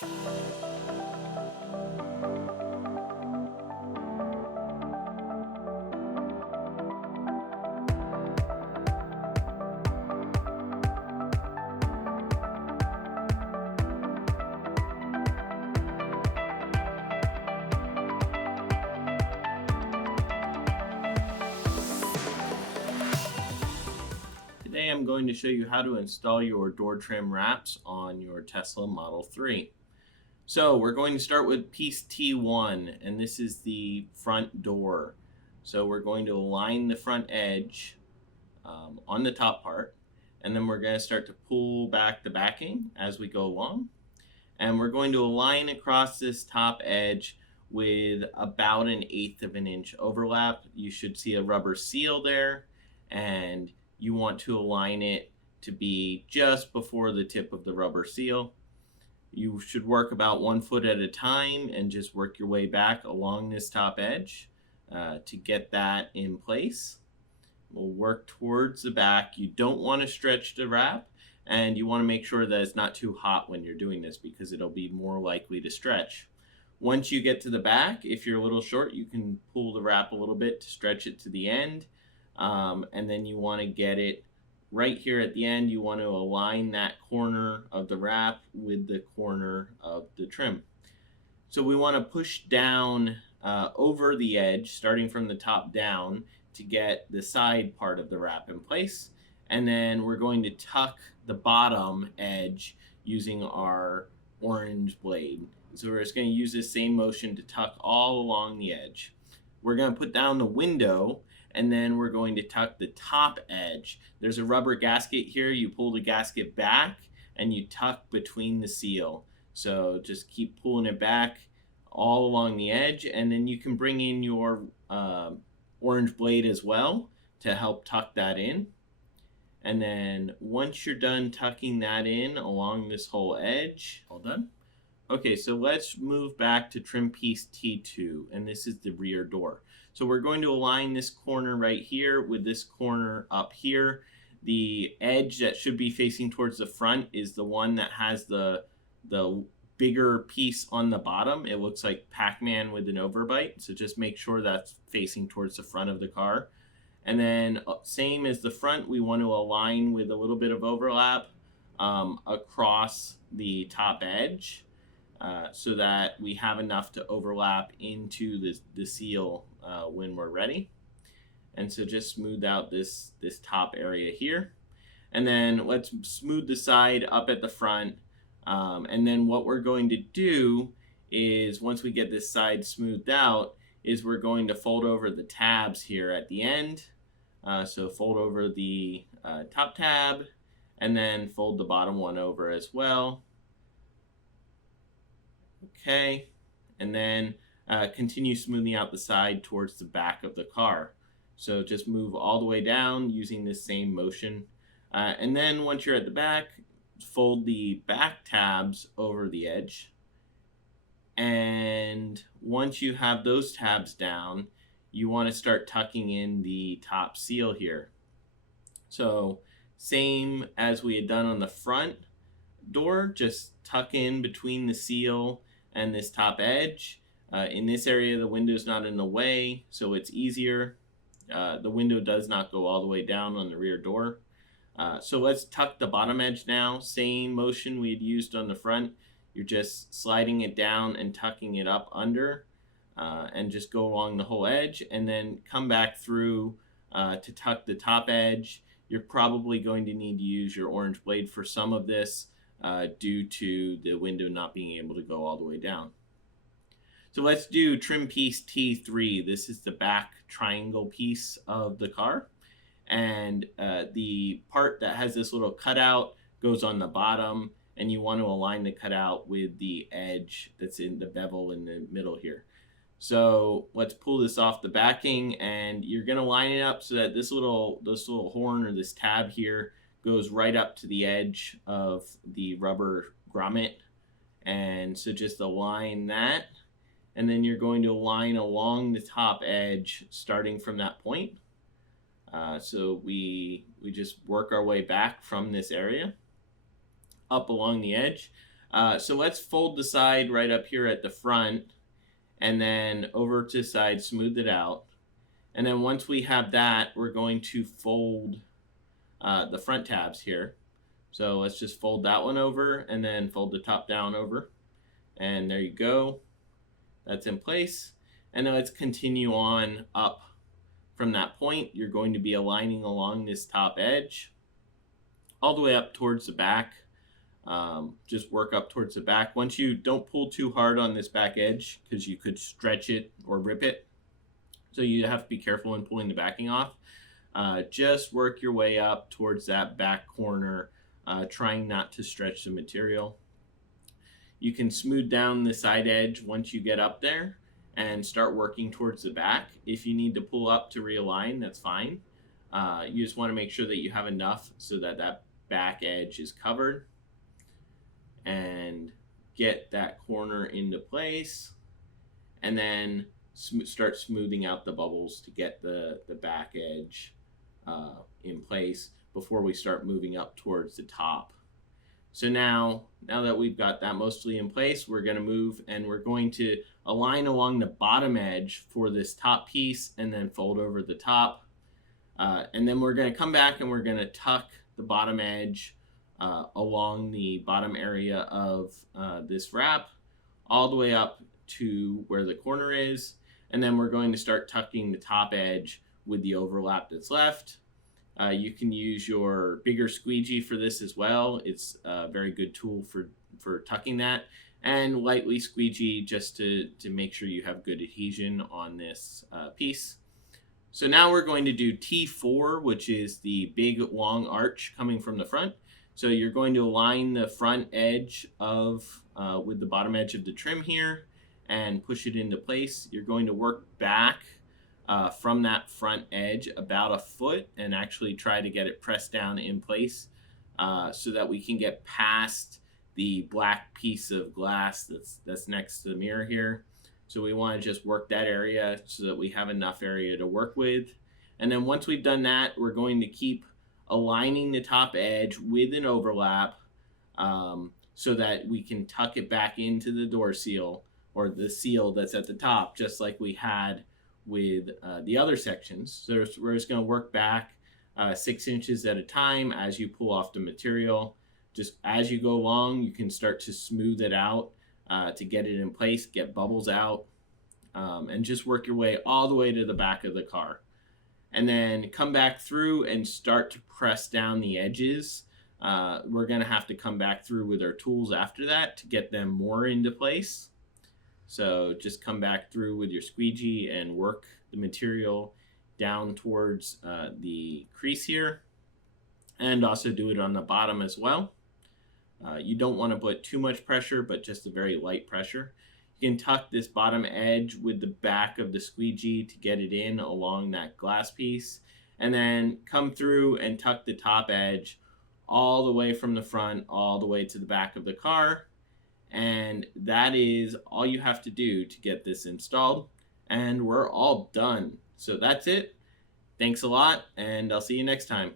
Today I'm going to show you how to install your door trim wraps on your Tesla Model 3. So we're going to start with piece T1, and this is the front door. So we're going to align the front edge on the top part, and then we're going to start to pull back the backing as we go along. And we're going to align across this top edge with about 1/8 of an inch overlap. You should see a rubber seal there, and you want to align it to be just before the tip of the rubber seal. You should work about 1 foot at a time and just work your way back along this top edge to get that in place. We'll work towards the back. You don't want to stretch the wrap, and you want to make sure that it's not too hot when you're doing this because it'll be more likely to stretch. Once you get to the back, if you're a little short, you can pull the wrap a little bit to stretch it to the end. And then you want to get it right here at the end. You want to align that corner of the wrap with the corner of the trim. So we want to push down over the edge, starting from the top down, to get the side part of the wrap in place. And then we're going to tuck the bottom edge using our orange blade. So we're just going to use this same motion to tuck all along the edge. We're going to put down the window, and then we're going to tuck the top edge. There's a rubber gasket here. You pull the gasket back and you tuck between the seal. So just keep pulling it back all along the edge, and then you can bring in your orange blade as well to help tuck that in. And then once you're done tucking that in along this whole edge, all done. Okay, so let's move back to trim piece T2, and this is the rear door. So we're going to align this corner right here with this corner up here. The edge that should be facing towards the front is the one that has the bigger piece on the bottom. It looks like Pac-Man with an overbite, so just make sure that's facing towards the front of the car. And then same as the front, we want to align with a little bit of overlap across the top edge. So that we have enough to overlap into the seal when we're ready. And so just smooth out this top area here. And then let's smooth the side up at the front. And then what we're going to do is, once we get this side smoothed out, is we're going to fold over the tabs here at the end. So fold over the top tab, and then fold the bottom one over as well. Okay, and then continue smoothing out the side towards the back of the car. So just move all the way down using this same motion. And then once you're at the back, fold the back tabs over the edge. And once you have those tabs down, you want to start tucking in the top seal here. So same as we had done on the front door, just tuck in between the seal and this top edge. In this area, the window's not in the way, so it's easier. The window does not go all the way down on the rear door. So let's tuck the bottom edge now. Same motion we had used on the front. You're just sliding it down and tucking it up under, and just go along the whole edge, and then come back through to tuck the top edge. You're probably going to need to use your orange blade for some of this, due to the window not being able to go all the way down. So let's do trim piece T3. This is the back triangle piece of the car. And the part that has this little cutout goes on the bottom, and you want to align the cutout with the edge that's in the bevel in the middle here. So let's pull this off the backing, and you're going to line it up so that this little horn or this tab here goes right up to the edge of the rubber grommet. And so just align that, and then you're going to align along the top edge starting from that point. So we just work our way back from this area up along the edge. So let's fold the side right up here at the front and then over to the side, smooth it out. And then once we have that, we're going to fold the front tabs here. So let's just fold that one over and then fold the top down over. And there you go. That's in place. And then let's continue on up from that point. You're going to be aligning along this top edge all the way up towards the back. Just work up towards the back. Once you don't pull too hard on this back edge because you could stretch it or rip it. So you have to be careful when pulling the backing off. Just work your way up towards that back corner, trying not to stretch the material. You can smooth down the side edge once you get up there and start working towards the back. If you need to pull up to realign, that's fine. You just want to make sure that you have enough so that that back edge is covered. And get that corner into place. And then start smoothing out the bubbles to get the back edge in place before we start moving up towards the top. So now that we've got that mostly in place, we're going to move and we're going to align along the bottom edge for this top piece and then fold over the top. And then we're going to come back and we're going to tuck the bottom edge along the bottom area of this wrap all the way up to where the corner is. And then we're going to start tucking the top edge with the overlap that's left. You can use your bigger squeegee for this as well. It's a very good tool for tucking that. And lightly squeegee just to make sure you have good adhesion on this piece. So now we're going to do T4, which is the big long arch coming from the front. So you're going to align the front edge of with the bottom edge of the trim here and push it into place. You're going to work back from that front edge about a foot and actually try to get it pressed down in place so that we can get past the black piece of glass that's next to the mirror here. So we want to just work that area so that we have enough area to work with. And then once we've done that, we're going to keep aligning the top edge with an overlap so that we can tuck it back into the door seal or the seal that's at the top, just like we had with the other sections. So we're just going to work back 6 inches at a time as you pull off the material. Just as you go along, you can start to smooth it out to get it in place, get bubbles out, and just work your way all the way to the back of the car. And then come back through and start to press down the edges. We're going to have to come back through with our tools after that to get them more into place. So just come back through with your squeegee and work the material down towards the crease here. And also do it on the bottom as well. You don't want to put too much pressure, but just a very light pressure. You can tuck this bottom edge with the back of the squeegee to get it in along that glass piece. And then come through and tuck the top edge all the way from the front, all the way to the back of the car. And that is all you have to do to get this installed. And we're all done. So that's it. Thanks a lot, and I'll see you next time.